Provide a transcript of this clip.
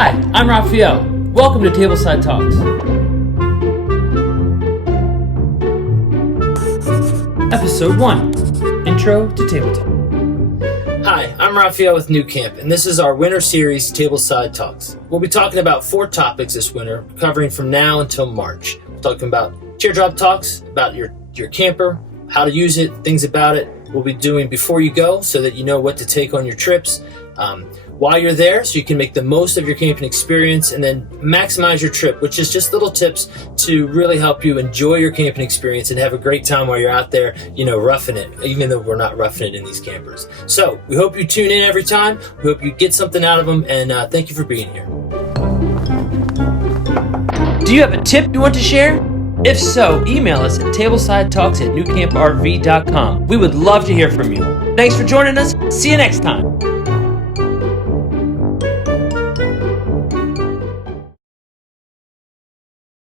Hi, I'm Raphael. Welcome to Tableside Talks. Episode 1, Intro to Tabletop. Hi, I'm Raphael with nuCamp, and this is our winter series, Tableside Talks. We'll be talking about 4 topics this winter, covering from now until March. We're talking about Teardrop talks, about your camper, how to use it, things about it. We'll be doing before you go so that you know what to take on your trips. While you're there, so you can make the most of your camping experience and then maximize your trip, which is just little tips to really help you enjoy your camping experience and have a great time while you're out there, roughing it, even though we're not roughing it in these campers. So we hope you tune in every time. We hope you get something out of them, and thank you for being here. Do you have a tip you want to share? If so, email us at tablesidetalks@nucamprv.com. We would love to hear from you. Thanks for joining us. See you next time.